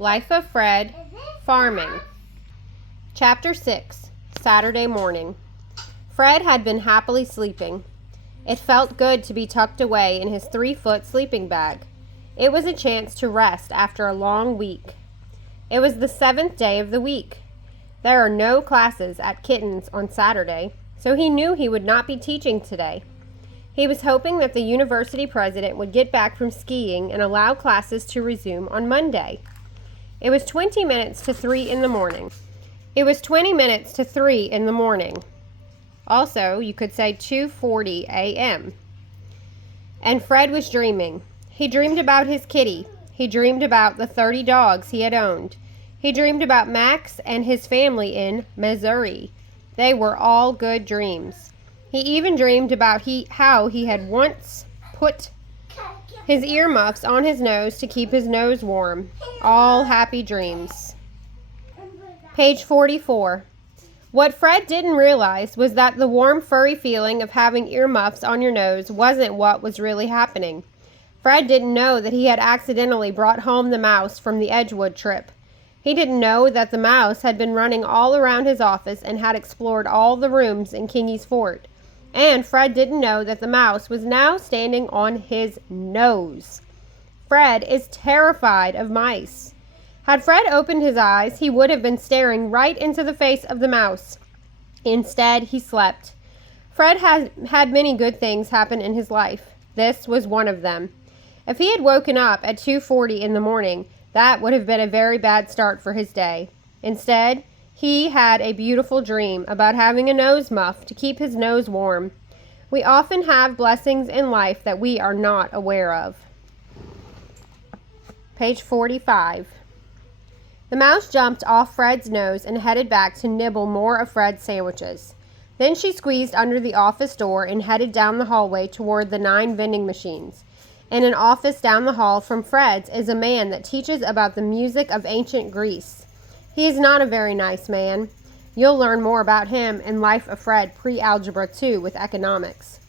Life of Fred, Farming. Chapter 6, Saturday Morning. Fred had been happily sleeping. It felt good to be tucked away in his 3-foot sleeping bag. It was a chance to rest after a long week. It was the 7th day of the week. There are no classes at Kitten's on Saturday, so he knew he would not be teaching today. He was hoping that the university president would get back from skiing and allow classes to resume on Monday. It was 20 minutes to 3 in the morning. It was 20 minutes to 3 in the morning. Also, you could say 2:40 a.m. And Fred was dreaming. He dreamed about his kitty. He dreamed about the 30 dogs he had owned. He dreamed about Max and his family in Missouri. They were all good dreams. He even dreamed about how he had once put his earmuffs on his nose to keep his nose warm. All happy dreams. Page 44. What Fred didn't realize was that the warm, furry feeling of having earmuffs on your nose wasn't what was really happening. Fred didn't know that he had accidentally brought home the mouse from the Edgewood trip. He didn't know that the mouse had been running all around his office and had explored all the rooms in Kingy's fort. And Fred didn't know that the mouse was now standing on his nose. Fred is terrified of mice. Had Fred opened his eyes, he would have been staring right into the face of the mouse. Instead, he slept. Fred had many good things happen in his life. This was one of them. If he had woken up at 2:40 in the morning, that would have been a very bad start for his day. Instead, he had a beautiful dream about having a nose muff to keep his nose warm. We often have blessings in life that we are not aware of. Page 45. The mouse jumped off Fred's nose and headed back to nibble more of Fred's sandwiches. Then she squeezed under the office door and headed down the hallway toward the 9 vending machines. In an office down the hall from Fred's is a man that teaches about the music of ancient Greece. He is not a very nice man. You'll learn more about him in Life of Fred Pre-Algebra 2 with economics.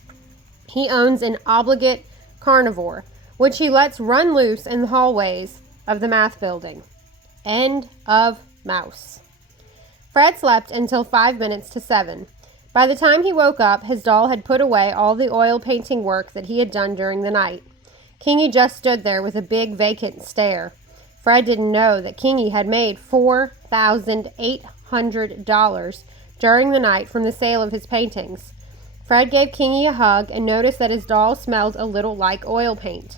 He owns an obligate carnivore, which he lets run loose in the hallways of the math building. End of Mouse. Fred slept until 5 minutes to 7. By the time he woke up, his doll had put away all the oil painting work that he had done during the night. Kingy just stood there with a big vacant stare. Fred didn't know that Kingy had made $4,800 during the night from the sale of his paintings. Fred gave Kingy a hug and noticed that his doll smelled a little like oil paint.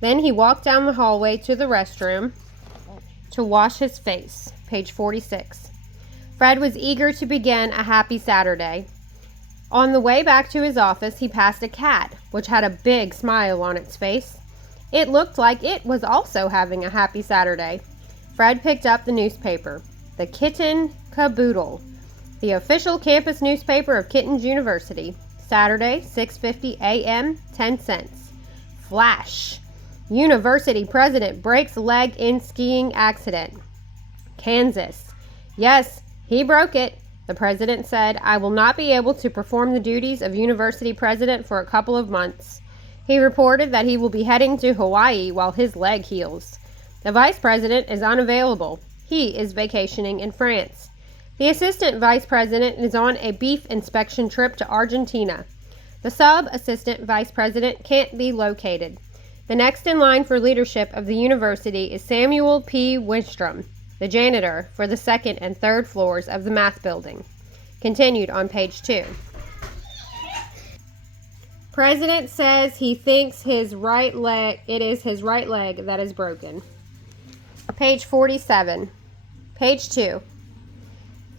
Then he walked down the hallway to the restroom to wash his face. Page 46. Fred was eager to begin a happy Saturday. On the way back to his office, he passed a cat, which had a big smile on its face. It looked like it was also having a happy Saturday. Fred picked up the newspaper, the Kitten Caboodle, the official campus newspaper of Kitten's University. Saturday, 6:50 a.m., 10 cents. Flash. University president breaks leg in skiing accident. Kansas. Yes, he broke it. The president said, "I will not be able to perform the duties of university president for a couple of months." He reported that he will be heading to Hawaii while his leg heals. The vice president is unavailable. He is vacationing in France. The assistant vice president is on a beef inspection trip to Argentina. The sub-assistant vice president can't be located. The next in line for leadership of the university is Samuel P. Winstrom, the janitor for the 2nd and 3rd floors of the math building. Continued on page 2. President says he thinks it is his right leg that is broken. Page 47. Page 2.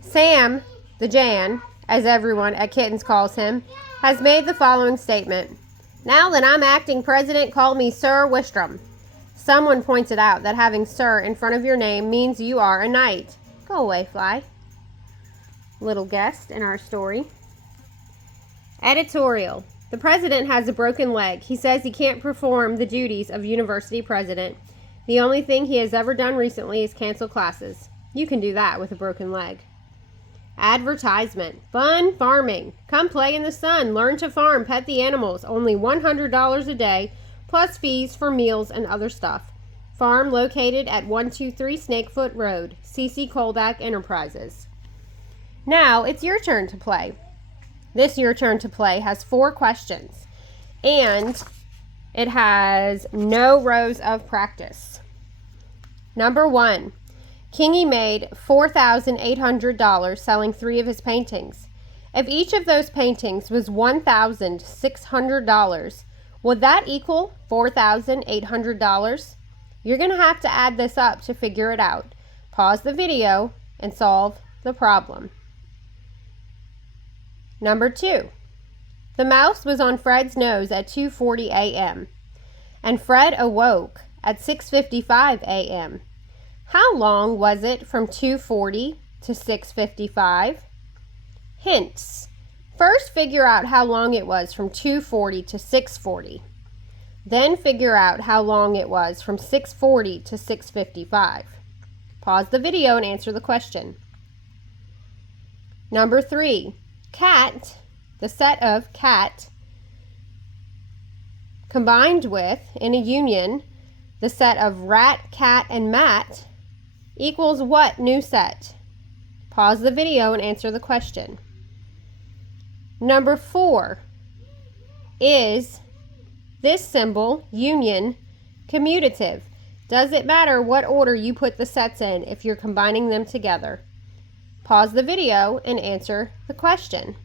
Sam, the Jan, as everyone at Kitten's calls him, has made the following statement. "Now that I'm acting president, call me Sir Wistrom." Someone pointed out that having Sir in front of your name means you are a knight. Go away, fly. Little guest in our story. Editorial. The president has a broken leg. He says he can't perform the duties of university president. The only thing he has ever done recently is cancel classes. You can do that with a broken leg. Advertisement. Fun farming. Come play in the sun. Learn to farm. Pet the animals. Only $100 a day, plus fees for meals and other stuff. farm located at 123 Snakefoot Road, C.C. Koldak Enterprises. Now it's your turn to play. This Your Turn to Play has 4 questions, and it has no rows of practice. Number 1. Kingy made $4,800 selling 3 of his paintings. If each of those paintings was $1,600, would that equal $4,800? You're going to have to add this up to figure it out. Pause the video and solve the problem. Number 2. The mouse was on Fred's nose at 2:40 a.m. and Fred awoke at 6:55 a.m. How long was it from 2:40 to 6:55? Hints. First, figure out how long it was from 2:40 to 6:40. Then figure out how long it was from 6:40 to 6:55. Pause the video and answer the question. Number 3. Cat, the set of cat, combined with, in a union, the set of rat, cat, and mat, equals what new set? Pause the video and answer the question. Number 4. Is this symbol, union, commutative? Does it matter what order you put the sets in if you're combining them together? Pause the video and answer the question.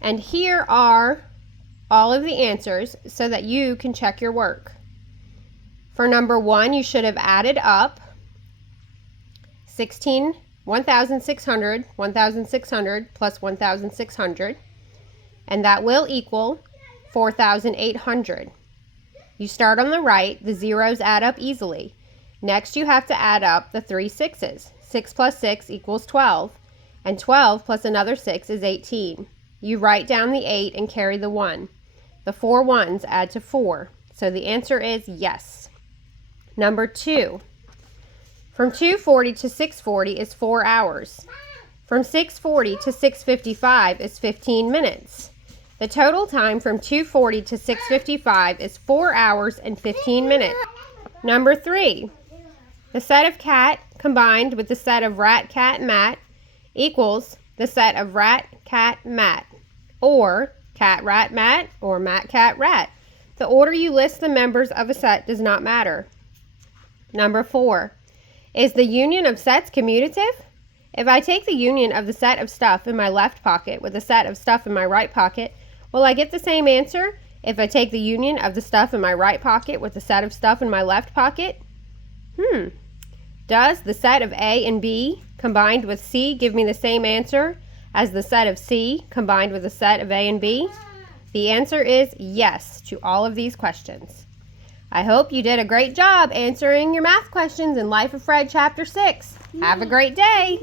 And here are all of the answers so that you can check your work. For number 1, you should have added up 1,600 plus 1,600, and that will equal 4,800. You start on the right, the zeros add up easily. Next, you have to add up the 3 sixes. 6 plus 6 equals 12, and 12 plus another 6 is 18. You write down the 8 and carry the 1. The 4 ones add to 4, so the answer is yes. Number 2. From 2:40 to 6:40 is 4 hours. From 6:40 to 6:55 is 15 minutes. The total time from 2:40 to 6:55 is 4 hours and 15 minutes. Number 3. The set of cat combined with the set of rat, cat, mat equals the set of rat, cat, mat, or cat, rat, mat, or mat, cat, rat. The order you list the members of a set does not matter. Number 4. Is the union of sets commutative? If I take the union of the set of stuff in my left pocket with the set of stuff in my right pocket, will I get the same answer if I take the union of the stuff in my right pocket with the set of stuff in my left pocket? Does the set of A and B combined with C give me the same answer as the set of C combined with the set of A and B? The answer is yes to all of these questions. I hope you did a great job answering your math questions in Life of Fred Chapter 6. Have a great day.